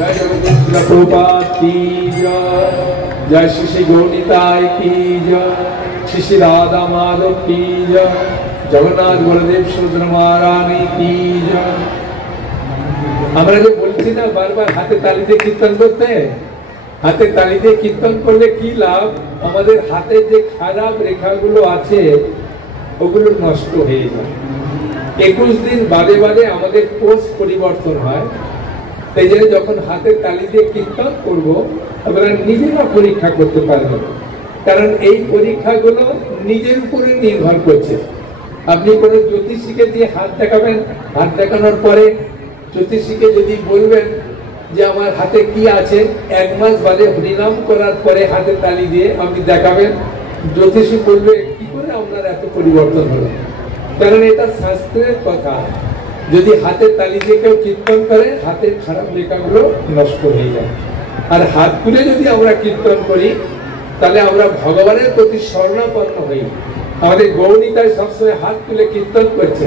जय जगदीश प्रभुपाद की जय, जय श्री श्री गौरनिताय की जय, श्री श्री राधा माधव की जय, जगन्नाथ बलदेव सुभद्रा महारानी की जय। আমরা যে বলছি না বারবার হাতে তালি দিয়ে কীর্তন করতে, হাতে তালি দিয়ে কীর্তন করলে কি লাভ? আমাদের হাতে যে খারাপ রেখাগুলো আছে ওগুলো নষ্ট হয়ে যায়। 21 দিন বাদে বাদে আমাদের কোর্স পরিবর্তন হয়। তাই জন্য যখন হাতে তালি দিয়ে কীর্তন করব আপনারা নিজেরা পরীক্ষা করতে পারবেন, কারণ এই পরীক্ষাগুলো নিজের উপরে নির্ভর করছে। আপনি কোনো জ্যোতিষীকে দিয়ে হাত দেখাবেন, হাত দেখানোর পরে জ্যোতিষীকে যদি বলবেন যে আমার হাতে কি আছে, 1 মাস বাদে হরিনাম করার পরে হাতে তালি দিয়ে আপনি দেখাবেন, জ্যোতিষী বলবে কি করে আপনার এত পরিবর্তন হলো? কারণ এটা শাস্ত্রের কথা। যদি হাতে তালি দিয়ে কেউ কীর্তন করে হাতের খারাপ রেখাগুলো নষ্ট হয়ে যায়। আর হাত তুলে যদি আমরা কীর্তন করি তাহলে আমরা ভগবানের প্রতি শরণাপন্ন হই। আমাদের গৌরনিতায় সবসময় হাত তুলে কীর্তন করছে,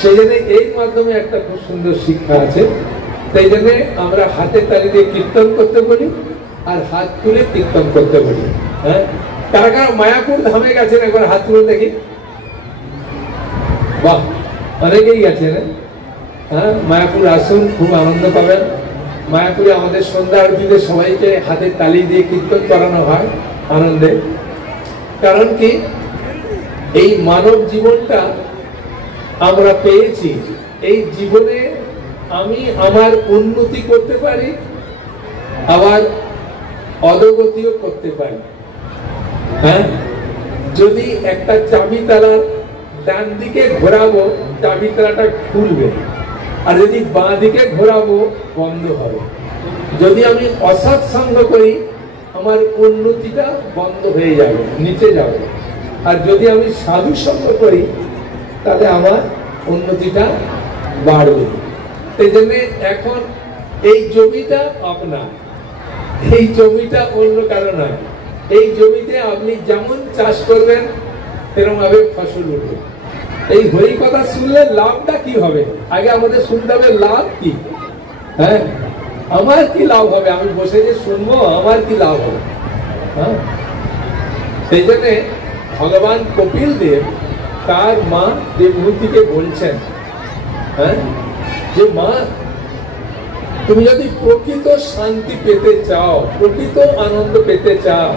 সেই জন্য এই মাধ্যমে একটা খুব সুন্দর শিক্ষা আছে। তাই জন্য আমরা হাতে তালি দিয়ে কীর্তন করতে বলি আর হাত তুলে কীর্তন করতে বলি। হ্যাঁ, কারা কারা মায়াপুর ধামে গেছেন একবার হাত তুলে দেখি? বাহ, অনেকেই গেছেন। হ্যাঁ, মায়াপুর আসুন, খুব আনন্দ পাবেন। মায়াপুরে আমাদের সন্ধ্যা আরতিতে সবাইকে হাতে তালি দিয়ে কীর্তন করানো হয় আনন্দে। কারণ কি, এই মানব জীবনটা আমরা পেয়েছি, এই জীবনে আমি আমার উন্নতি করতে পারি আবার অধোগতিও করতে পারি। হ্যাঁ, যদি একটা চাবি তালা ডান দিকে ঘোরাবো চাবি তালাটা খুলবে, আর যদি বাঁ দিকে ঘোরাবো বন্ধ হবে। যদি আমি অসৎ সঙ্গ করি আমার উন্নতিটা বন্ধ হয়ে যাবে, নিচে যাবে। আর যদি আমি সাধু সঙ্গ করি তাহলে আমার উন্নতিটা বাড়বে। সেই জন্য এখন এই জমিটা আপনার, এই জমিটা অন্য কারো নয়। এই জমিতে আপনি যেমন চাষ করবেন সেরকম ভাবে ফসল উঠবে। এই হরি কথা শুনলে লাভটা কি হবে আগে আমাদের শুনতে হবে, লাভ কি? হ্যাঁ, আমার কি লাভ হবে? আমি বসে যে শুনবো আমার কি লাভ হবে? হ্যাঁ, সেই জন্য ভগবান কপিল দেব তার মা দেবভূতিকে বলছেন, হ্যাঁ, যে মা তুমি যদি প্রকৃত শান্তি পেতে চাও, প্রকৃত আনন্দ পেতে চাও,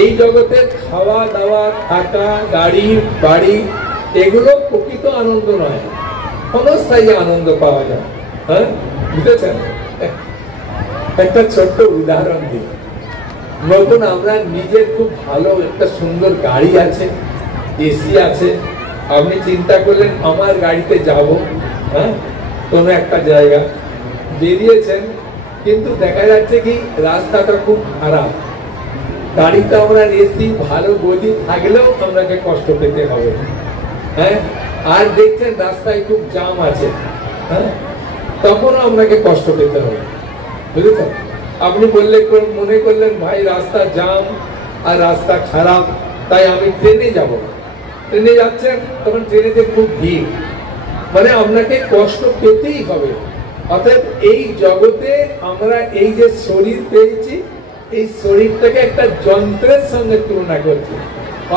এই জগতে খাওয়া দাওয়া থাকা গাড়ি বাড়ি এগুলো প্রকৃত আনন্দ নয়, ক্ষণস্থায়ী আনন্দ পাওয়া যায়। হ্যাঁ, বুঝেছেন? একটা ছোট্ট উদাহরণ দিই। নতুন আমরা নিজের খুব ভালো একটা সুন্দর গাড়ি আছে, এসি আছে, আপনি চিন্তা করলেন আমার গাড়িতে যাব, হ্যাঁ, কোনো একটা জায়গা বেরিয়েছেন, কিন্তু দেখা যাচ্ছে কি রাস্তাটা খুব খারাপ। গাড়িতে আমরা এসি ভালো গদি থাকলেও আপনাকে কষ্ট পেতে হবে। হ্যাঁ, আর দেখছেন রাস্তায় খুব জ্যাম আছে, হ্যাঁ, তখনও আপনাকে কষ্ট পেতে হবে। বুঝেছেন? আপনি বললে মনে করলেন ভাই রাস্তা জ্যাম আর রাস্তা খারাপ, তাই আমি ট্রেনে যাব। ট্রেনে যাচ্ছেন, তখন ট্রেনেতে খুব ভিড়, মানে আপনাকে কষ্ট পেতেই হবে। অর্থাৎ এই জগতে আমরা এই যে শরীর পেয়েছি, এই শরীরটাকে একটা যন্ত্রের সঙ্গে তুলনা করছি।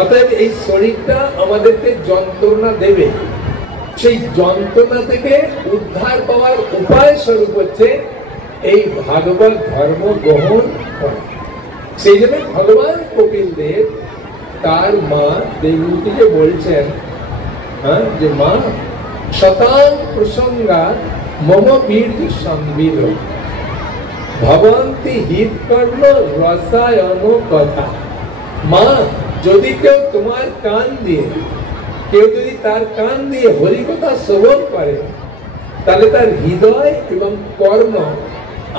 অতএব এই শরীরটা আমাদেরকে যন্ত্রণা দেবে। সেই যন্ত্রণা থেকে উদ্ধার পাওয়ার উপায় স্বরূপ হচ্ছে এই ভাগবত ধর্ম গ্রহণ করা। সেই জন্য ভগবান কপিল দেব তার মা দেবভূতিকে বলছেন, হ্যাঁ, যে মা শতাং প্রসঙ্গা মম বীর্য সম্বিদ ভবন্তি হিত কর্ম রসায়ন কথা। মা, যদি কেউ তোমার কান দিয়ে, কেউ যদি তার কান দিয়ে হরিকথা শ্রবণ করে তাহলে তার হৃদয় এবং কর্ম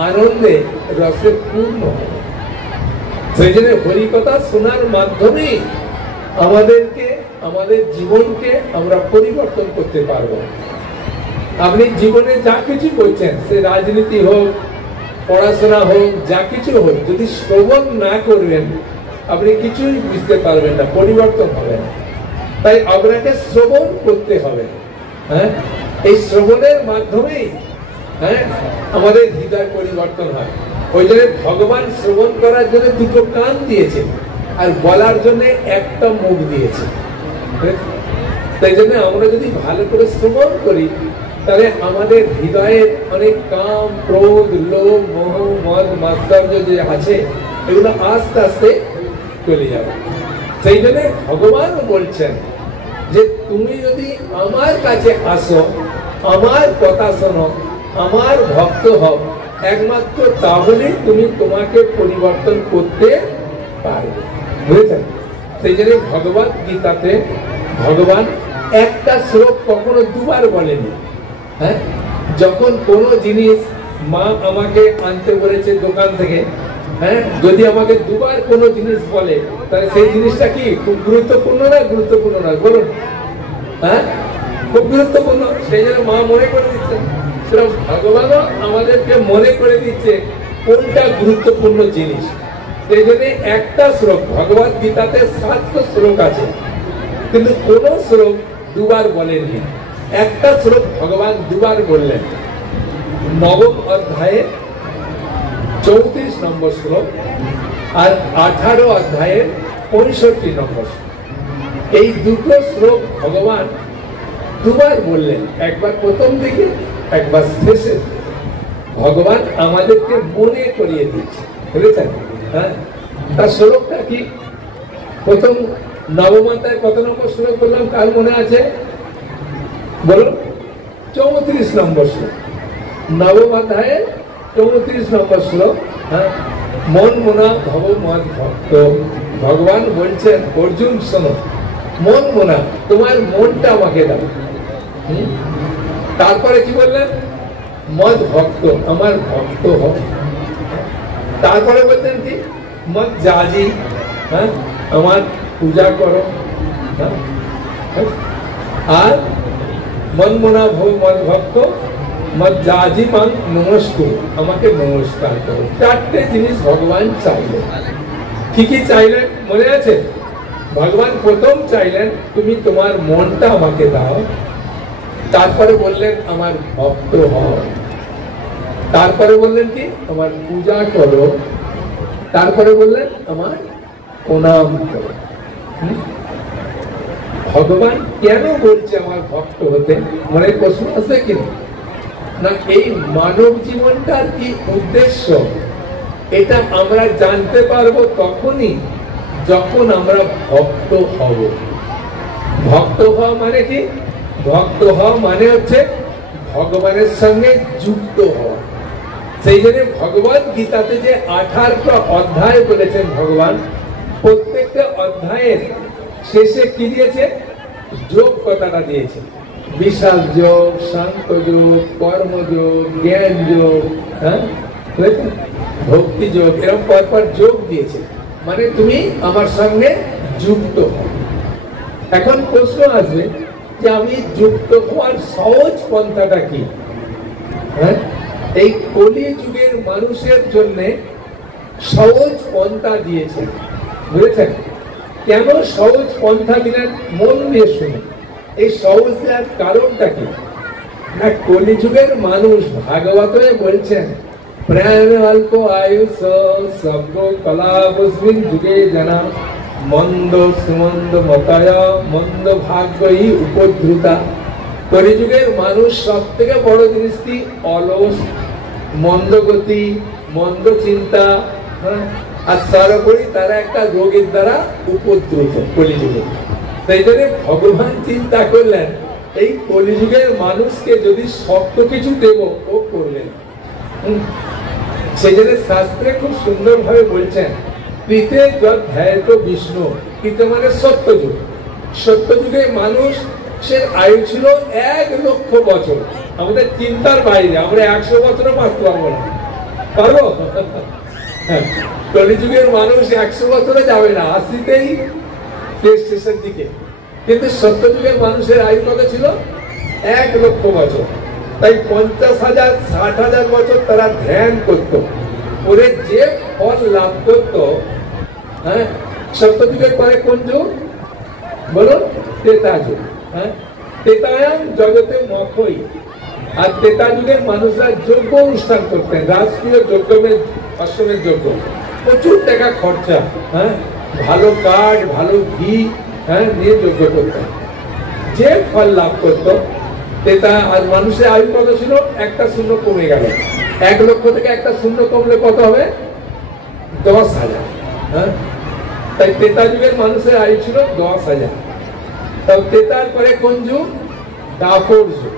আনন্দে রসে পূর্ণ হবে। সেই জন্য হরিকথা শোনার মাধ্যমে আমাদেরকে, আমাদের জীবনকে আমরা পরিবর্তন করতে পারবো। আপনি জীবনে যা কিছু করছেন, সে রাজনীতি হোক, পড়াশোনা হোক, যা কিছু হোক, যদি শ্রবণ না করবেন আপনি কিছুই বুঝতে পারবেন না, পরিবর্তন হবে না। তাই আপনাকে শ্রবণ করতে হবে। হ্যাঁ, এই শ্রবণের মাধ্যমেই হ্যাঁ, আমাদের হৃদয় পরিবর্তন হয়। ওই জন্য ভগবান শ্রবণ করার জন্য দুটো কান দিয়েছে আর বলার জন্য একটা মুখ দিয়েছে। তাই জন্য আমরা যদি ভালো করে শ্রবণ করি তাহলে আমাদের হৃদয়ের অনেক কাম, ক্রোধ, লোভ, মোহ, মদ, মাৎসর্য যে আছে এগুলো আস্তে আস্তে চলে যাবে। সেই জন্য ভগবান বলছেন যে তুমি যদি আমার কাছে আসো, আমার কথা শোনো, আমার ভক্ত হও, একমাত্র তাহলে তুমি তোমাকে পরিবর্তন করতে পারবে। বুঝেছেন? সেই জন্য ভগবত গীতাতে ভগবান একটা শ্লোক কখনো দুবার বলেনি। হ্যাঁ, যখন কোনো জিনিস মা আমাকে আনতে বলেছে দোকান থেকে, হ্যাঁ, যদি আমাকে দুবার কোনো জিনিস বলে তাহলে সেই জিনিসটা কি খুব গুরুত্বপূর্ণ না গুরুত্বপূর্ণ না বলুন? হ্যাঁ, খুব গুরুত্বপূর্ণ। সেই জন্য মা মনে করে দিচ্ছেন, সেরকম ভগবানও আমাদেরকে মনে করে দিচ্ছে কোনটা গুরুত্বপূর্ণ জিনিস। সেই জন্য একটা শ্লোক, ভগবত গীতাতে 700 শ্লোক আছে, কিন্তু কোন শ্লোক দুবার বলেননি। একটা শ্লোক ভগবান দুবার বললেন, নবম অধ্যায়ে 34 নম্বর শ্লোক আর 18 অধ্যায়ের 65 নম্বর শ্লোক। এই দুটো শ্লোক ভগবান দুবার বললেন, একবার প্রথম দিকে, একবার শেষে। ভগবান আমাদেরকে মনে করিয়ে দিচ্ছে, বুঝেছেন? হ্যাঁ, তার শ্লোকটা কি? প্রথম নবম অধ্যায় কত নম্বর শ্লোক বললাম, কার মনে আছে? বলুন, 34 নম্বর শ্লোক। নবম অধ্যায়ে 34 নম্বর শ্লোক। হ্যাঁ, মন মোনা ভব মদ ভক্ত। ভগবান বলছেন, অর্জুন শোনো, মন মোনা, তোমার মনটা আমাকে দাও। তারপরে কি বললেন? মদ ভক্ত, আমার ভক্ত হও। তারপরে বলছেন কি? মদ জাজি, হ্যাঁ, আমার পূজা করো। আর মন মোনা ভব মদ ভক্ত, মদ জাজি মান নমস্কার, আমাকে নমস্কার করো। চারটে জিনিস ভগবান চাইলেন। কি কি চাইলেন মনে আছে? ভগবান প্রথম চাইলেন তুমি তোমার মনটা আমাকে দাও। তারপরে বললেন আমার ভক্ত হও। তারপরে বললেন কি? আমার পূজা করো। তারপরে বললেন আমার প্রণাম করো। ভগবান কেন বলছে আমার ভক্ত হতে? মনে প্রশ্ন আছে কি না? এই মানব জীবনটার কি উদ্দেশ্য, এটা আমরা জানতে পারবো তখনই যখন আমরা ভক্ত হব। ভক্ত হওয়া মানে কি? ভক্ত হওয়া মানে হচ্ছে ভগবানের সঙ্গে যুক্ত হওয়া। সেই জন্য ভগবত গীতাতে যে 18টা অধ্যায় বলেছেন ভগবান, প্রত্যেকটা অধ্যায়ের শেষে কি দিয়েছে? যোগ কথাটা দিয়েছে। বিশাল যোগ, শান্ত যোগ, কর্মযোগ, জ্ঞান যোগ, হ্যাঁ, ভক্তি যোগ, এরকম পরপর যোগ দিয়েছে। মানে তুমি আমার সঙ্গে যুক্ত হও। এখন প্রশ্ন আসবে যে আমি যুক্ত হওয়ার সহজ পন্থাটা কি? হ্যাঁ, এই কলি যুগের মানুষের জন্য সহজ পন্থা দিয়েছে। বুঝেছেন? কেন সহজ পন্থা দিলেন? মন দিয়ে শুনে। এই সহজ দেওয়ার কারণটা কি না? কলি যুগের মানুষ ভাগবতে বলছেন, প্রাণ অল্প আয়ুষ সর্ব কলাবস্মিন যুগে জানা মন্দ সুমন্দ মতায়া মন্দ ভাগ্যই উপদ্রুতা। কলিযুগের মানুষ সব থেকে বড় জিনিস কি? অলস, মন্দ গতি, মন্দ চিন্তা, আর সর্বোপরি তারা একটা রোগের দ্বারা উপদ্রুত কলিযুগে। সেই জন্য ভগবান চিন্তা করলেন এই কলিযুগের মানুষকে যদি শক্ত কিছু দেব, ও করলেন। সেই জন্য শাস্ত্রে খুব সুন্দর ভাবে বলছেন, কৃতে যত ধ্যায় তো বিষ্ণু। কৃত মানে সত্যযুগ। সত্যযুগে মানুষ সে আয়ু ছিল 1 লক্ষ বছর। আমাদের চিন্তার বাইরে, আমরা 100 বছরও বাঁচতে পারবো না। পারবো? কলিযুগের মানুষ 100 বছরে যাবে না, 80তেই শেষের দিকে। কিন্তু সত্যযুগের মানুষের আয়ু কত ছিল? 1 লক্ষ বছর। তাই 50,000 60,000 বছর তারা ধ্যান করত, ওরে যে ফল লাভ করত। হ্যাঁ, সত্যযুগের পরে কোন যুগ বলুন? ত্রেতা যুগ। হ্যাঁ, ত্রেতায়াম জগতে মখই। আর ত্রেতা যুগের মানুষরা যজ্ঞ অনুষ্ঠান করতেন, রাজকীয় যজ্ঞের আশ্রমের যজ্ঞ, প্রচুর টাকা খরচা, হ্যাঁ, ভালো কাঠ, ভালো ঘি, হ্যাঁ, নিয়ে যজ্ঞ করতেন। যে ফল লাভ করত ত্রেতা, আর মানুষের আয়ু কত ছিল? একটা শূন্য কমে গেল, 1 লক্ষ থেকে একটা শূন্য কমলে কত হবে? 10,000। হ্যাঁ, তাই ত্রেতা যুগের মানুষের আয়ু ছিল 10,000। তাও ত্রেতার পরে কোন যুগ? দাপর যুগ।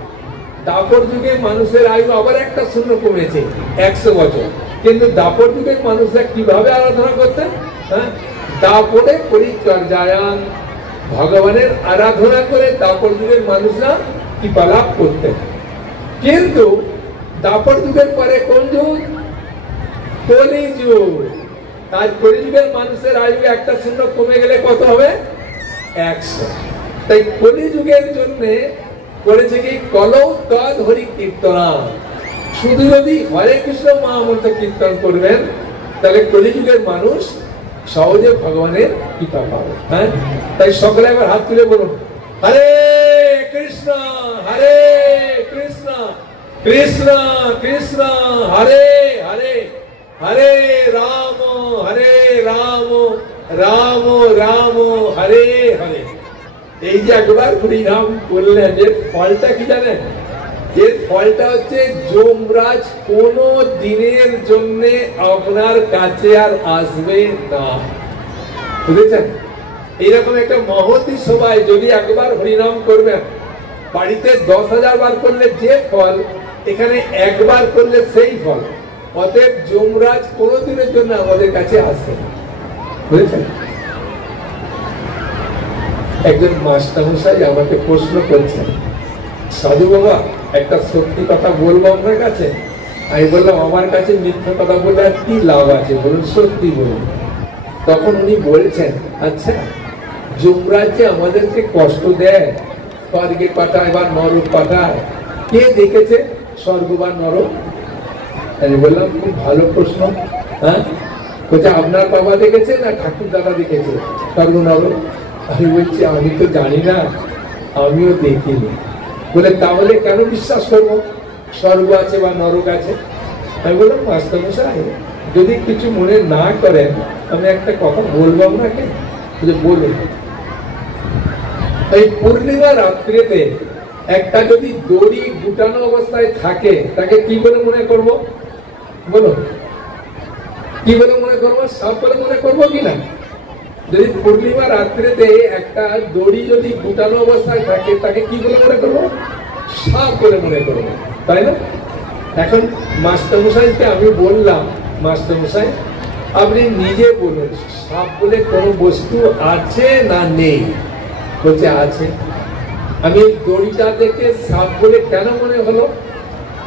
দাপর যুগে মানুষের আয়ু আবার একটা শূন্য কমেছে, 100 বছর। কিন্তু দাপর যুগের মানুষরা কিভাবে আরাধনা করতেন? হ্যাঁ, দাপরে পরিচর্যায়ান, ভগবানের আরাধনা করে দাপর যুগের মানুষরা কৃপা লাভ করতেন। কিন্তু দাপর যুগের পরে কোন যুগ? কলি যুগ। তার কলি যুগের মানুষের আয়ু একটা শূন্য কমে গেলে কত হবে? 100। তাই কলি যুগের জন্য করেছে কি? কলৌ তদ হরি কীর্তনা। শুধু যদি হরে কৃষ্ণ মহামন্ত্র কীর্তন করবেন তাহলে কলিযুগের মানুষ সহজে ভগবানের কৃপা পাবে। হ্যাঁ, তাই সকলে আবার হাত তুলে বলুন, হরে কৃষ্ণ হরে কৃষ্ণ কৃষ্ণ কৃষ্ণ হরে হরে, হরে রাম রাম রাম হরে হরে। এই যে একবার হরিনাম বললেন, এর ফলটা কি জানেন? এর ফলটা হচ্ছে যমরাজ কোন দিনের জন্য আপনার কাছে আর আসবে না। বুঝেছেন? এইরকম একটা মহতি সবাই যদি একবার হরিনাম করবেন, বাড়িতে 10,000 বার করলে যে ফল, এখানে একবার করলে সেই ফল। অতএব যমরাজ কোনদিনের জন্য আমাদের কাছে আসবে না। বুঝেছেন? একজন মাস্টারমশাই আমাকে প্রশ্ন করছেন, সাধু বাবা একটা সত্যি কথা বলবো আপনার কাছে? আমি বললাম, আমার কাছে মিথ্যা কথা বলে আর কি লাভ আছে, বলুন সত্যি বলুন। তখন উনি বলছেন, আচ্ছা যমরাজ যে আমাদেরকে কষ্ট দেয়, স্বর্গে পাঠায় বা নরক পাঠায়, কে দেখেছে স্বর্গ বা নরক? আমি বললাম, খুব ভালো প্রশ্ন। হ্যাঁ, বলছে আপনার বাবা দেখেছে না ঠাকুর দাদা দেখেছে স্বর্গ নরক? আমি বলছি, আমি তো জানি না, আমিও দেখিনি। বলে তাহলে কেন বিশ্বাস করবো স্বর্গ আছে বা নরক আছে? আমি বললাম, মাস্টারমশাই যদি কিছু মনে না করেন, আমি একটা কথা বলবো আপনাকে। বলুন। এই পূর্ণিমা রাত্রিতে একটা যদি দড়ি গুটানো অবস্থায় থাকে, তাকে কি বলে মনে করব? বলো, কি বলে মনে করবো? সাপ বলে মনে করবো কিনা? যদি পূর্ণিমা রাত্রিতে একটা দড়ি যদি গুটানো অবস্থায় থাকে, তাকে কি বলে মনে করবো? সাপ বলে মনে করবো, তাই না? এখন মাস্টারমশাইকে আমি বললাম, মাস্টারমশাই আপনি নিজে বলুন, সাপ বলে কোনো বস্তু আছে না নেই? বলছে আছে। আমি এই দড়িটা দেখে সাপ বলে কেন মনে হলো?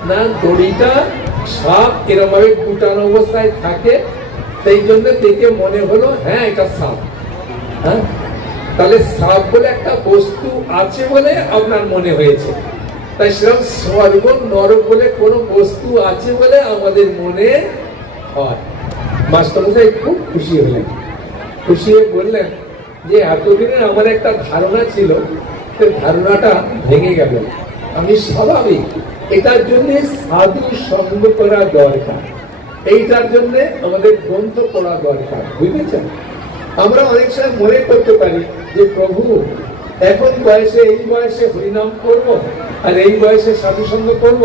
না, দড়িটা সাপ এরকম ভাবে গুটানো অবস্থায় থাকে, সেই জন্য দেখে মনে হলো হ্যাঁ এটা সাপ। হ্যাঁ, তাহলে সাপ বলে একটা বস্তু আছে বলে আপনার মনে হয়েছে। তাই সেরকম স্বর্গ নরক বলে কোন বস্তু আছে বলে আমাদের মনে হয়। মাস্টারমশাই খুব খুশি হলেন। খুশি হয়ে বললেন যে এতদিনের আমার একটা ধারণা ছিল, ধারণাটা ভেঙে গেল। আমি স্বাভাবিক, এটার জন্য সাধু সঙ্গ করা দরকার, এইটার জন্য আমাদের গ্রন্থ পড়া দরকার। বুঝেছেন? আমরা অনেক সময় মনে করতে পারি যে প্রভু এখন বয়সে, এই বয়সে হরিনাম করব, আর এই বয়সে সাধু সঙ্গ করব,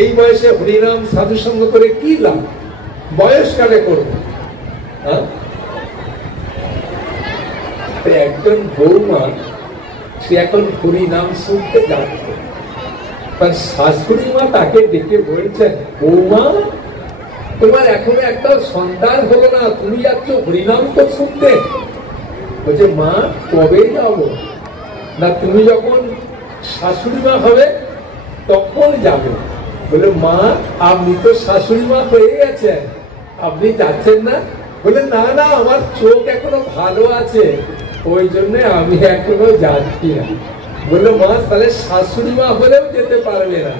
এই বয়সে হরিনাম সাধু সঙ্গ করে কি লাভ, বয়সকালে করব। একজন বৌমা, সে এখন হরিনাম শুনতে যাচ্ছে, তার শাশুড়ি মা তাকে ডেকে বলছেন, বৌমা তোমার এখনো একটা সন্তান হলো না, তুমি যাচ্ছ হরিনাম তো শুনতে? বলছে, মা কবে যাবো? না, তুমি যখন শাশুড়ি মা হবে তখন যাবে। বলে, মা আপনি তো শাশুড়ি মা হয়ে গেছেন, আপনি যাচ্ছেন না? বলে, না না, আমার চোখ এখনো ভালো আছে, ওই জন্য আমি এখনো যাচ্ছি না। বললো, মা তাহলে শাশুড়ি মা হলেও যেতে পারবে না?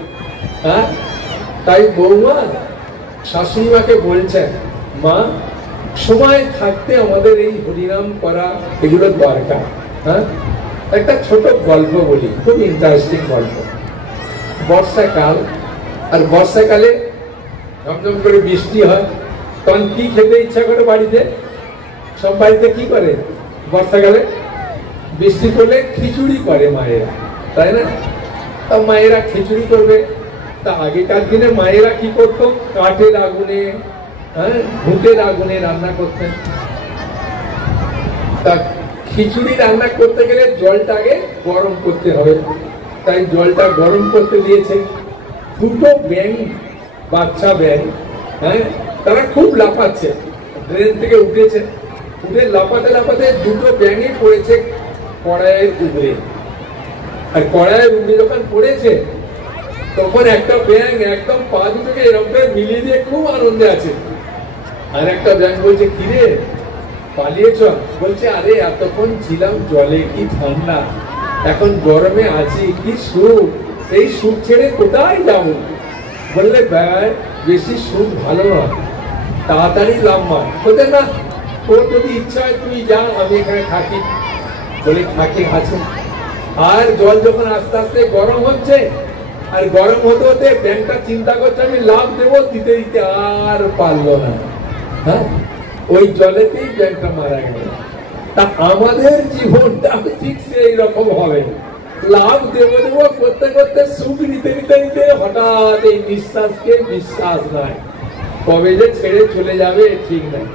হ্যাঁ, তাই বৌমা শাশুড়ি মাকে বলছেন, মা সময় থাকতে আমাদের এই হরিনাম করা এগুলো দরকার। হ্যাঁ, একটা ছোট গল্প বলি, খুব ইন্টারেস্টিং গল্প। বর্ষাকাল, আর বর্ষাকালে ঝমঝম করে বৃষ্টি হয়, তখন কি খেতে ইচ্ছা করে বাড়িতে? সব বাড়িতে কি করে বর্ষাকালে? বৃষ্টি করলে খিচুড়ি করে মায়েরা, তাই না? তা মায়েরা খিচুড়ি করবে। তা আগেকার দিনে মায়েরা কি করতো? কাঠের আগুনে, ঘুঁটের আগুনে রান্না করতেন। তা খিচুড়ি রান্না করতে গেলে জলটা আগে গরম করতে হবে, তাই জলটা গরম করতে দিয়েছে। দুটো ব্যাঙ, বাচ্চা ব্যাঙ, তারা খুব লাফাচ্ছে, ট্রেন থেকে উঠেছে, উঠে লাফাতে লাফাতে দুটো ব্যাঙে পড়েছে কড়াইয়ের উপরে। আর কড়াইয়ের উপরে যখন পড়েছে, তখন একটা ব্যাঙ একদম পা দুটোকে এরকম করে মিলিয়ে দিয়ে খুব আনন্দে আছে। আর একটা ব্যাঙ বলছে, কিরে পালিয়েছ? বলছে, আরে এতক্ষণ ছিলাম জলে, কি ঠান্ডা, এখন গরমে আছি, কি সুখ, এই সুখ ছেড়ে কোথায় যাবো? বললে, বেশি সুখ ভালো না, তাড়াতাড়ি লাম্বা। বলতে, না, তোর যদি ইচ্ছা হয় তুই যা, আমি এখানে থাকি। বলে, থাকে আছে। আর জল যখন আস্তে আস্তে গরম হচ্ছে, আর গরম হতে হতে ব্যাংকটা চিন্তা করছে আমি লাভ দেবো, দিতে দিতে আর পারলো না, ওই জলেতেই ব্যাংকটা মারা গেল। তা আমাদের জীবনটা ঠিক সেই রকম হবে, লাভ দেবো দেবো করতে করতে সুখ নিতে নিতে নিতে হঠাৎ এই নিঃশ্বাসকে বিশ্বাস নাই, কবে যে ছেড়ে চলে যাবে ঠিক নাই।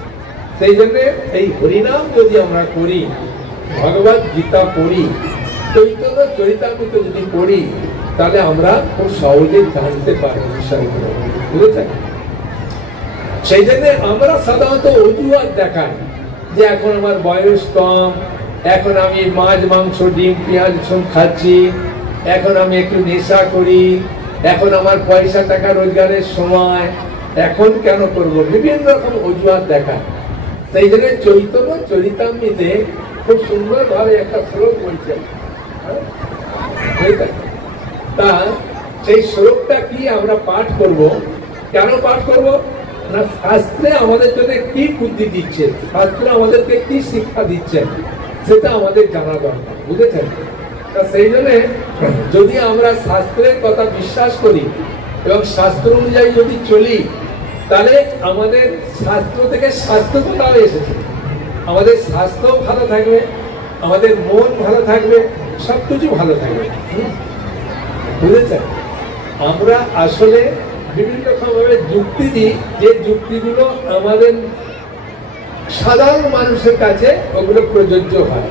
সেই জন্য এই হরিনাম যদি আমরা করি, ভগবত গীতা পড়ি, চৈতন্য চরিতামৃত যদি পড়ি, তাহলে আমরা খুব সহজে জানতে পারি বিষয়গুলো, বুঝেছেন? সেই জন্য আমরা সাধারণত অজুহাত দেখাই যে এখন আমার বয়স কম, এখন আমি মাছ মাংস ডিম পেঁয়াজ রসুন খাচ্ছি, এখন আমি একটু নেশা করি, এখন আমার পয়সা টাকা রোজগারের সময়, এখন কেন করব, বিভিন্ন রকম অজুহাত দেখায়। সেই জন্য চৈতন্য চরিতামৃতে খুব সুন্দর ভাবে একটা শ্লোক বলছে, তা সেই শ্লোকটা কি আমরা পাঠ করব। কেন পাঠ করব না, শাস্ত্রে আমাদের জন্য কি বুদ্ধি দিচ্ছে, শাস্ত্র আমাদেরকে কি শিক্ষা দিচ্ছেন, সেটা আমাদের জানা দরকার, বুঝেছেন? তা সেই জন্য যদি আমরা শাস্ত্রের কথা বিশ্বাস করি এবং শাস্ত্র অনুযায়ী যদি চলি, তাহলে আমাদের শাস্ত্র থেকে স্বাস্থ্য কোথাও এসেছে, আমাদের স্বাস্থ্য ভালো থাকবে, আমাদের মন ভালো থাকবে, সবকিছু ভালো থাকবে, বুঝেছেন? আমরা আসলে বিভিন্ন রকম ভাবে যুক্তি দিই, যে যুক্তিগুলো আমাদের সাধারণ মানুষের কাছে ওগুলো প্রযোজ্য হয়,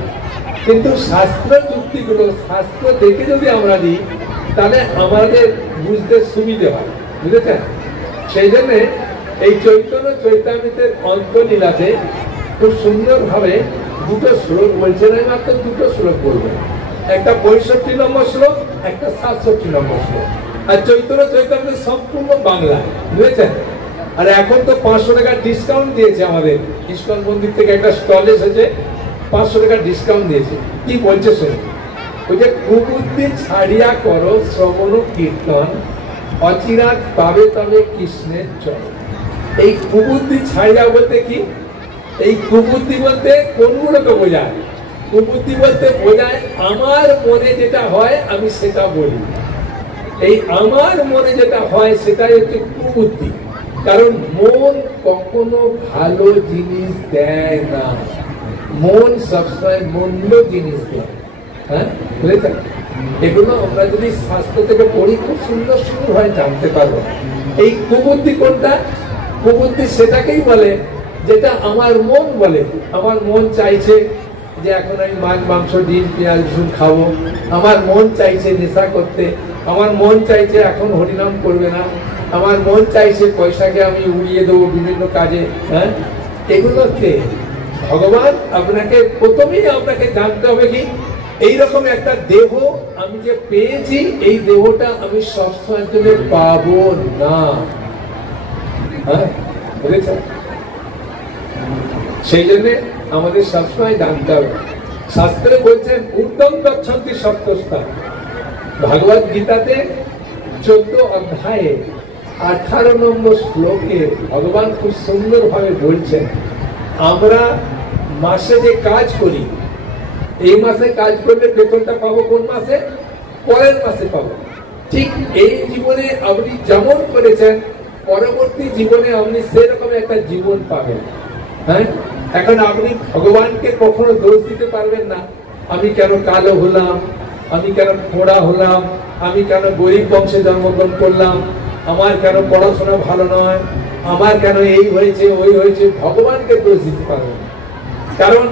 কিন্তু শাস্ত্র যুক্তিগুলো শাস্ত্র দেখে যদি আমরা দিই, তাহলে আমাদের বুঝতে সুবিধে হয়, বুঝেছেন? সেই জন্য এই চৈতন্য চৈতামৃতের অন্তলীলাতে খুব সুন্দর ভাবে দুটো শ্লোক বলছেন, আমি মাত্র দুটো শ্লোক বলবেন, একটা 65 নম্বর শ্লোক, একটা 67 নম্বর শ্লোক। আর চৈতন্য চৈতামৃত সম্পূর্ণ বাংলা, বুঝেছেন? আর এখন তো 500 টাকা ডিসকাউন্ট দিয়েছে, আমাদের ইস্কন মন্দির থেকে একটা স্টল এসেছে, 500 টাকা ডিসকাউন্ট দিয়েছে। কি বলছে শুনুন, ওই যে কুবুদ্ধি ছাড়িয়া করো শ্রবণ কীর্তন, অচিরাত পাবে তবে কৃষ্ণের চরণ। এই কুবুদ্ধি ছাড়িয়া বলতে কি? এই কুবুদ্ধি বলতে কোনগুলোকে বোঝায়? কুবুদ্ধি বলতে বোঝায় আমার মনে যেটা হয় আমি সেটা বলি, এই আমার মনে যেটা হয় সেটাই হচ্ছে কুবুদ্ধি। কারণ মন কখনো ভালো জিনিস দেয় না, মন সবসময় মন্দ জিনিস দেয়, বুঝেছেন? এগুলো আমরা যদি শাস্ত্র থেকে পড়ি খুব সুন্দর সুন্দর ভাবে জানতে পারবো। এই কুবুদ্ধি কোনটা? কুবুদ্ধি সেটাকেই বলে যেটা আমার মন বলে। আমার মন চাইছে যে এখন আমি মাছ মাংস ডিম পেঁয়াজ রসুন খাবো, আমার মন চাইছে নেশা করতে, আমার মন চাইছে এখন হরিনাম করবে না, আমার মন চাইছে পয়সাকে আমি উড়িয়ে দেবো বিভিন্ন কাজে। এগুলোতে ভগবান আপনাকে প্রথমেই আপনাকে জানতে হবে কি, এইরকম একটা দেহ আমি যে পেয়েছি, এই দেহটা আমি সবসময়ের জন্য পাবো না, বুঝেছেন? সেই জন্য আমাদের সবসময় জানতে হবে। শাস্ত্রে বলছেন উত্তম গচ্ছন্তি সপ্তস্থান। ভগবত গীতাতে 14 অধ্যায়ে 18 নম্বর শ্লোকে ভগবান খুব সুন্দর ভাবে বলছেন, আমরা মাসে যে কাজ করি, এই মাসে কাজ করলে বেতনটা পাবো কোন মাসে? পরের মাসে পাবো। ঠিক এই জীবনে আপনি যেমন করেছেন পরবর্তী জীবনে আপনি সেরকম একটা জীবন পাবেন। হ্যাঁ, এখন আপনি ভগবানকে কখনো দোষ দিতে পারবেন না, আমি কেন কালো হলাম, আমি কেন খোড়া হলাম, আমি কেন গরিব বংশে জন্মগ্রহণ করলাম, আমার কেন পড়াশোনা ভালো নয়, আমার কেন এই হয়েছে ওই হয়েছে। ভগবানকে দোষ দিতে পারবেন না, কারণ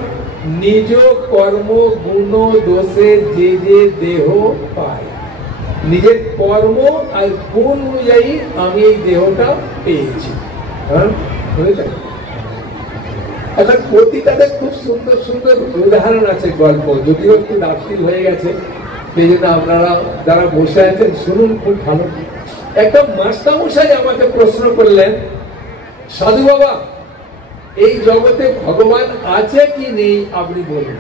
নিজ কর্ম গুণ দোষে যে যে দেহ পায়, নিজের কর্ম আর গুণ অনুযায়ী আমি এই দেহটা পেয়েছি। হ্যাঁ, এখন প্রতিটাতে খুব সুন্দর সুন্দর উদাহরণ আছে, গল্প, যদিও একটু রাত্রি হয়ে গেছে, সেই জন্য আপনারা যারা বসে আছেন শুনুন, খুব ভালো। একটা মাস্টারমশাই আমাকে প্রশ্ন করলেন, সাধু বাবা এই জগতে ভগবান আছে কি নেই আপনি বলুন।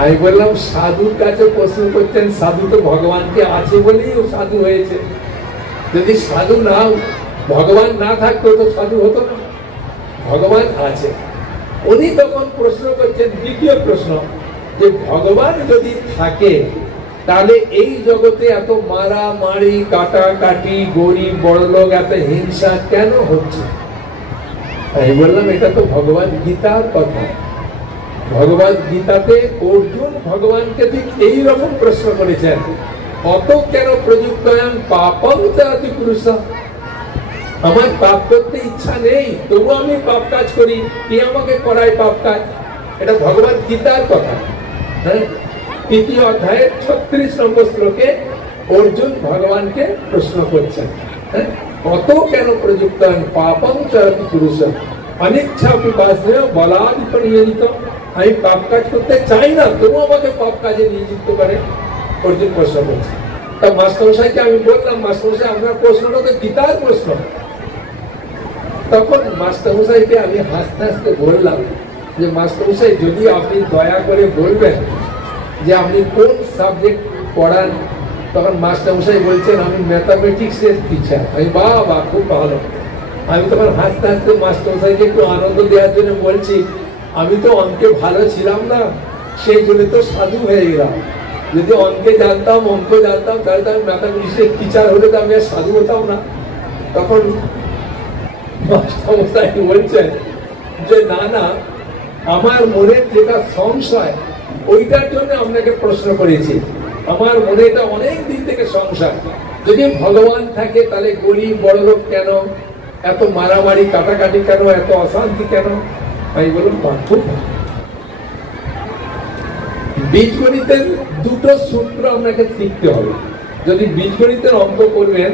আমি বললাম, সাধুর কাছে প্রশ্ন করছেন, সাধু তো ভগবানকে আছে বলেই ও সাধু হয়েছে, যদি সাধু না ভগবান না থাকতো তো সাধু হতো না, ভগবান আছে। উনি তখন প্রশ্ন করছেন দ্বিতীয় প্রশ্ন, যে ভগবান যদি থাকে তাহলে এই জগতে এত মারামারি কাটাকাটি গরিব বড়লোক এত হিংসা কেন হচ্ছে? আমি বললাম, এটা তো ভগবদ গীতার কথা। ভগবদ গীতাতে অর্জুন ভগবানকে ঠিক এইরকম প্রশ্ন করেছেন, অত কেন প্রযুক্ত পাপম চাতি পুরুষ, আমার পাপ করতে ইচ্ছা নেই তবু আমি পাপ কাজ করি, কে আমাকে করায় পাপ কাজ? এটা ভগবদ গীতার কথা। হ্যাঁ, তৃতীয় অধ্যায়ের 36 নম্বর শ্লোকে অর্জুন ভগবানকে প্রশ্ন করছেন, হ্যাঁ, কত কেন প্রযুক্ত পাপম চাতি পুরুষ অনিচ্ছা পিপাসেয় বলাদ পরিনিয়মিত, আমি পাপ কাজ করতে চাই না তবু আমাকে পাপ কাজে নিযুক্ত করে, অর্জুন প্রশ্ন করছে। তা মাস্টারমশাইকে আমি বললাম, মাস্টারমশাই আপনার প্রশ্নটা তো গীতার প্রশ্ন। তখন মাস্টারমশাইকে আমি হাসতে হাসতে বললাম যে, মাস্টারমশাই যদি আপনি দয়া করে বলবেন যে আপনি কোন সাবজেক্ট পড়ান। তখন মাস্টারমশাই বলছেন, আমি ম্যাথামেটিক্স এর টিচার। আমি বাবা, খুব ভালো। আমি তখন হাসতে হাসতে মাস্টারমশাইকে একটু আনন্দ দেওয়ার জন্য বলছি, আমি তো অঙ্কে ভালো ছিলাম না, সেই জন্য তো সাধু হয়ে গেলাম। যদি অঙ্কে জানতাম, অঙ্ক জানতাম, তাহলে তো আমি ম্যাথামেটিক্স এর টিচার হলে তো আমি আর সাধু হতাম না। তখন মাস্টারমশাই বলছেন যে, না না, আমার মনের যেটা সংশয় ওইটার জন্য আপনাকে প্রশ্ন করেছি। আমার মনে এটা অনেক দিন থেকে সংশয়, যদি ভগবান থাকে তাহলে গরিব বড়লোক কেন, এত মারামারি কাটাকাটি কেন, এত অশান্তি কেন? আমি বললাম, খুব বীজগণিতের দুটো সূত্র আপনাকে শিখতে হবে। যদি বীজগণিতের অঙ্ক করবেন,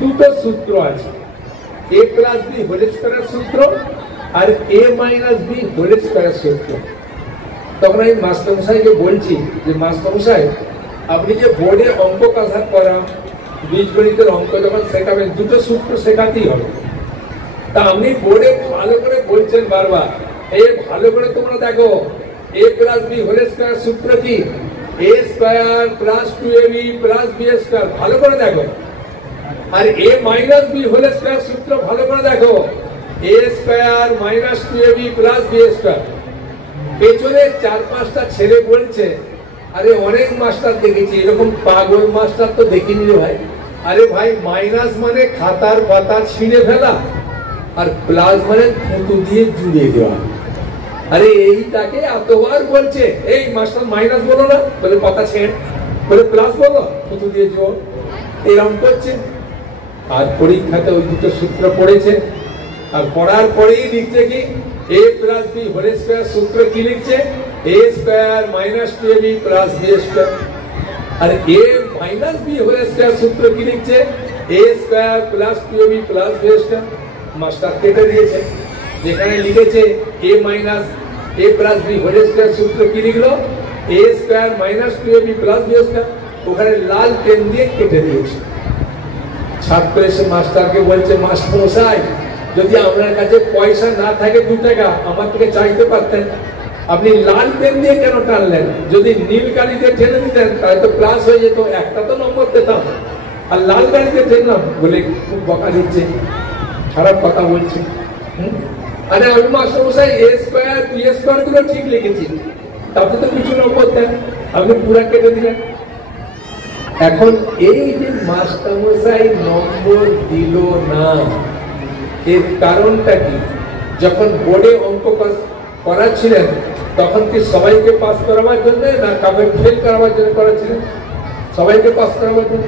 দুটো সূত্র আছে, a প্লাস বি হোল স্কয়ারের সূত্র আর a মাইনাস বি হোল স্কয়ারের সূত্র। তখন আমি মাস্টারমশাইকে বলছি যে, মাস্টারমশাই আপনি যে বোর্ডে অঙ্ক কাজ করা, বীজগণিতের অঙ্ক যখন শেখাবেন দুটো সূত্র শেখাতেই হবে। তা আপনি বোর্ডে ভালো করে বলছেন বারবার, এই ভালো করে তোমরা দেখো, a plus B whole square সূত্র কি, a square plus 2ab plus b square, ভালো করে দেখো। আর a minus B whole square সূত্র ভালো করে দেখো, a square minus 2ab plus b square. পেছনে 4-5টা ছেলে বলছে, আরে অনেক মাস্টার দেখেছি, এরকম পাগল মাস্টার তো দেখিনি রে ভাই। আরে ভাই, মাইনাস মানে খাতার পাতা ছিঁড়ে ফেলা, আর প্লাস মানে থুতু দিয়ে জুড়ে দেওয়া। আরে এইটাকে এতবার বলছে, এই মাস্টার মাইনাস বলো না, বলে পাতা ছেড়ে, বলে প্লাস বলো, থুতু দিয়ে জোর, এরকম করছে। আর পরীক্ষাতে ওই দুটো সূত্র পড়েছে, আর পড়ার পরেই লিখছে কি, a plus B whole square সূত্র কি লিখছে, a square minus 2ab plus b square. আর a minus B whole square সূত্র কি লিখছে, a square plus 2ab plus b square. Master কেটে দিয়েছে, যেখানে লিখেছে a minus a plus B whole square সূত্র কি লিখলো, a square minus 2ab plus b square, ওখানে লাল পেন দিয়ে কেটে দিয়েছে। ছাত্র এসে মাস্টারকে বলছে, মাস্টারমশাই যদি আপনার কাছে পয়সা না থাকে 2 টাকা আমার থেকে চাইতে পারতেন, আপনি লাল পেন দিয়ে কেন টানলেন? যদি নীল কালিতে টেনে দিতেন তাহলে তো প্লাস হয়ে যেত, একটা তো নম্বর পেতাম। আর লাল কালিতে টেনলাম বলে খুব বকা দিচ্ছে, খারাপ কথা বলছে। আরে আমি মাস্টারমশাই a স্কয়ার b স্কয়ার গুলো ঠিক লিখেছি, তাতে তো কিছু নম্বর দেন, আপনি পুরা কেটে দিলেন। এখন এই যে মাস্টারমশাই নম্বর দিল না, এর কারণটা কি? যখন বোর্ডে অঙ্ক করাচ্ছিলেন তখন কি সবাইকে পাস করাবার জন্য না কাউকে ফেল করাবার জন্য করাচ্ছিলেন? সবাইকে পাস করাবার জন্য।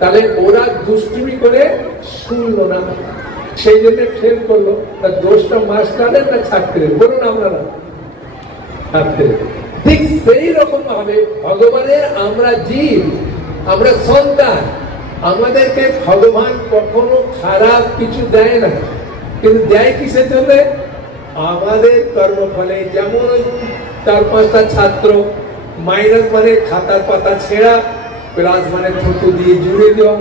তাহলে ওরা দুষ্টুমি করে শুনলো না, সেই জন্য ফেল করলো। তার দোষটা মাস্টারের না ছাত্রের? বলুন আপনারা। ছাত্রের। ঠিক সেই রকম ভাবে ভগবানের আমরা জীব, আমরা সন্তান, আমাদেরকে ভগবান কখনো খারাপ কিছু দেয় না, কিন্তু দেয় কিসের জন্য? আমাদের কর্মফলে। যেমন 4-5টা ছাত্র, মাইনাস মানে খাতার পাতা ছেঁড়া, প্লাস মানে থুতু দিয়ে জুড়ে দেওয়া।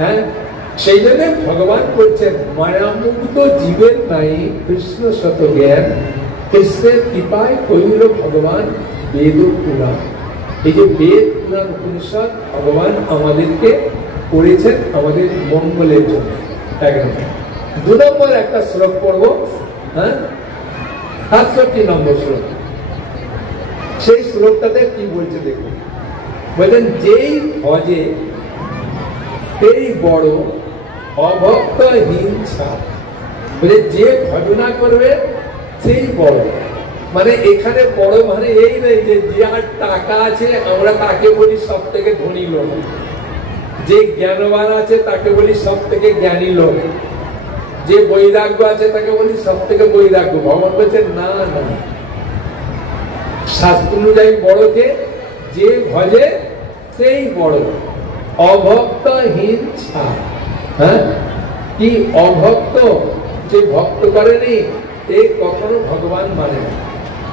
হ্যাঁ, সেই জন্য ভগবান বলছেন মায়ামুক্ত জীবের নাই কৃষ্ণ শত জ্ঞান, কৃষ্ণের কৃপায় কইল ভগবান বেদ পুরাণ। এই যে বেদ পুরাণ উপনিষদ ভগবান আমাদেরকে করেছেন আমাদের মঙ্গলের জন্য। 2 নম্বর একটা শ্লোক পড়বো। হ্যাঁ, 67 নম্বর শ্লোক। সেই শ্লোকটাতে কি বলছে দেখুন। বলেন যেই ভজে সেই বড় অভক্তহীন ছাড়। বলে যে ভজনা করবে সেই বড়। মানে এখানে বড় মানে এই নেই যে যার টাকা আছে আমরা তাকে বলি সব থেকে ধনী লোক, যে জ্ঞানবান আছে তাকে বলি সব থেকে জ্ঞানী লোক, যে বৈরাগ্য আছে তাকে বলি সব থেকে বৈরাগ্য। ভগবান বলছেন না না, শাস্ত্র অনুযায়ী বড়কে যে ভজে সেই বড়। অভক্তহীন ছাড়। হ্যাঁ, কি অভক্ত? যে ভক্ত করেনি এই কখনো ভগবান মানে না।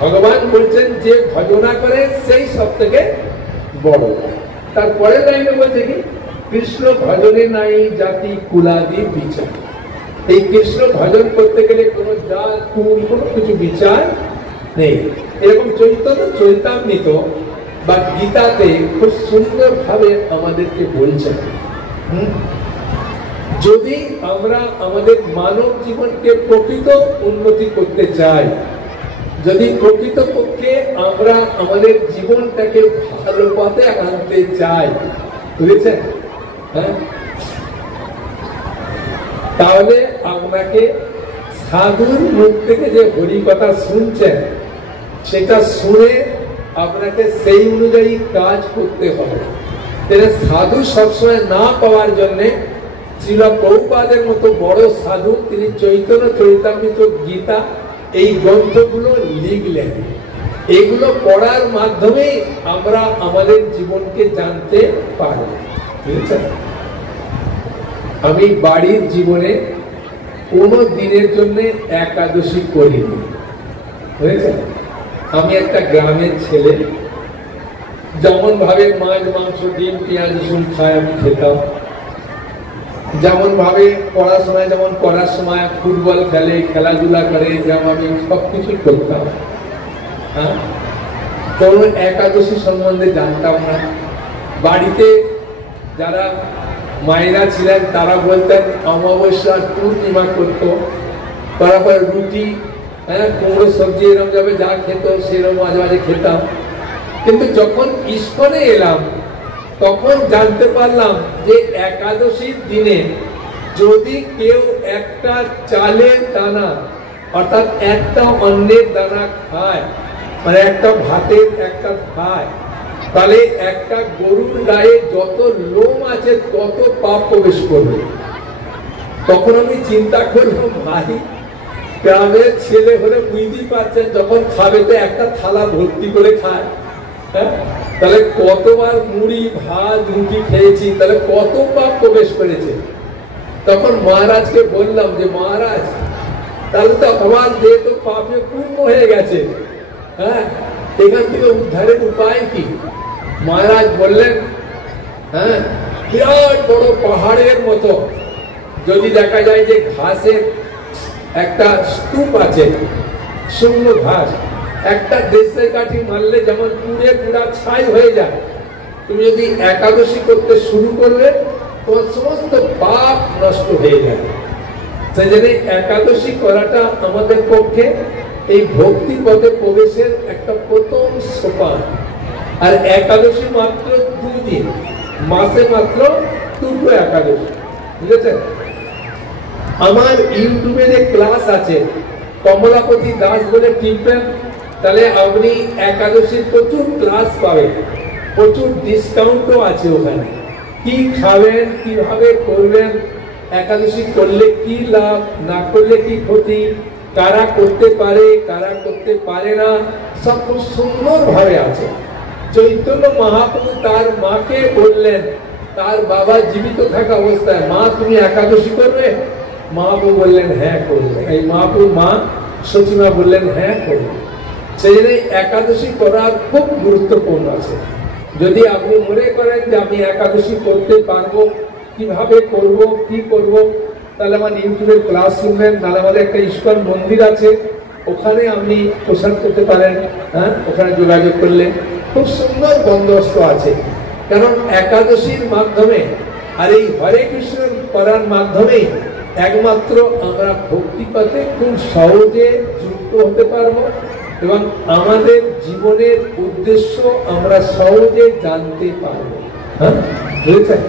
ভগবান বলছেন যে ভজনা করে সেই সব থেকে বড়। তারপরে লাইনে বলছে কি কৃষ্ণ ভজনে নাই জাতি কুলাদি বিচার। এই কৃষ্ণ ভজন করতে গেলে কোনো জাত কুল কোনো কিছু বিচার নেই। এরকম চৈতন্য চৈতামৃত বা গীতাতে খুব সুন্দর ভাবে আমাদেরকে বলছেন। যদি আমরা আমাদের মানব জীবনকে প্রকৃত উন্নতি করতে চাই, যদি প্রকৃতপক্ষে আমরা আমাদের জীবনটাকে ভালো পথে আনতে চাই, বুঝেছেন? হ্যাঁ, তাহলে আপনাকে সাধুর মুখ থেকে যে হরি কথা শুনছেন সেটা শুনে আপনাকে সেই অনুযায়ী কাজ করতে হবে। সাধু সবসময় না পাওয়ার জন্য শ্রীল প্রভুপাদের মতো বড় সাধু তিনি চৈতন্য চরিতামৃত গীতা এই গ্রন্থগুলো লিখলেন। এগুলো পড়ার মাধ্যমে আমরা আমাদের জীবনকে জানতে পারব। বুঝেছেন? আমি বাড়ির জীবনে কোনো দিনের জন্য একাদশী করিনি। বুঝেছেন? আমি একটা গ্রামের ছেলে, যেমন ভাবে মাছ মাংস ডিম পেঁয়াজ রসুন খায় আমি খেতাম, যেমন ভাবে পড়াশোনায় যেমন করার সময় ফুটবল খেলে খেলাধুলা করে যেমন আমি সবকিছু করতাম। হ্যাঁ, কোনো একাদশী সম্বন্ধে জানতাম না। বাড়িতে যারা মায়েরা ছিলেন তারা বলতেন অমাবস্যা পূর্ণিমা করতো, তারপরে রুটি, হ্যাঁ, কুমড়ো সবজি এরকম যাবে যা খেত সেরকম মাঝে মাঝে খেতাম। কিন্তু যখন ইস্কনে এলাম তখন জানতে পারলাম যে একাদশীর দিনে যদি কেউ একটা চালের দানা অর্থাৎ একটা অন্নের দানা খায়, মানে একটা ভাতের একটা খায়, তাহলে একটা গরুর গায়ে যত লোম আছে তত পাপ প্রবেশ করবে। তখন আমি চিন্তা করলাম ভাই গ্রামের ছেলে হলে বুঝতেই পারছেন যখন খাবে তো একটা থালা ভর্তি করে খায়। হ্যাঁ, তাহলে কতবার মুড়ি ভাত রুটি খেয়েছি, তাহলে কত পাপ প্রবেশ করেছে। তখন মহারাজকে বললাম যে মহারাজ তাহলে তো আমার দেহ তো পাপে পূর্ণ হয়ে গেছে, হ্যাঁ, এখান থেকে উদ্ধারের উপায় কি? মহারাজ বললেন হ্যাঁ, বিরাট বড় পাহাড়ের মতো যদি দেখা যায় যে ঘাসের একটা স্তূপ আছে, শূন্য ঘাস, একটা দেশের কাঠি মারলে যেমন পুড়ে পুরা ছাই হয়ে যায়, তুমি যদি একাদশী করতে শুরু করবে তোমার সমস্ত পাপ নষ্ট হয়ে যাবে। সেই জন্য একাদশী করাটা আমাদের পক্ষে এই ভক্তি পথে প্রবেশের একটা প্রথম সোপান। আর একাদশী মাত্র 2 দিন, মাসে মাত্র 2টো একাদশী, বুঝেছেন? আমার ইউটিউবে যে ক্লাস আছে কমলাপতি দাস বলে টিপবেন, তাহলে আপনি একাদশীর প্রচুর ক্লাস পাবেন, প্রচুর ডিসকাউন্টও আছে ওখানে। কি খাবেন, কিভাবে করবেন, একাদশী করলে কি লাভ, না করলে কি ক্ষতি, কারা করতে পারে কারা করতে পারে না, সব খুব সুন্দর ভাবে আছে। চৈতন্য মহাপ্রভু তার মাকে বললেন, তার বাবা জীবিত থাকা অবস্থায়, মা তুমি একাদশী করবে? মহাপ্রভু বললেন হ্যাঁ করবে। এই মহাপ্রভু মা সচিমা বললেন হ্যাঁ করবে। সেই জন্য একাদশী করার খুব গুরুত্বপূর্ণ আছে। যদি আপনি মনে করেন যে আমি একাদশী করতে পারবো, কিভাবে করব, কি করব, তাহলে আমার ইউটিউবের ক্লাস শুনবেন। তাহলে আমাদের একটা ইস্কন মন্দির আছে, ওখানে আপনি প্রসাদ করতে পারেন। হ্যাঁ, ওখানে যোগাযোগ করলে খুব সুন্দর বন্দোবস্ত আছে। কারণ একাদশীর মাধ্যমে আর এই হরে কৃষ্ণ করার মাধ্যমেই একমাত্র আমরা ভক্তিপথে খুব সহজে যুক্ত হতে পারবো এবং আমাদের জীবনের উদ্দেশ্য আমরা সহজে জানতে পারবো। হ্যাঁ, বুঝেছেন?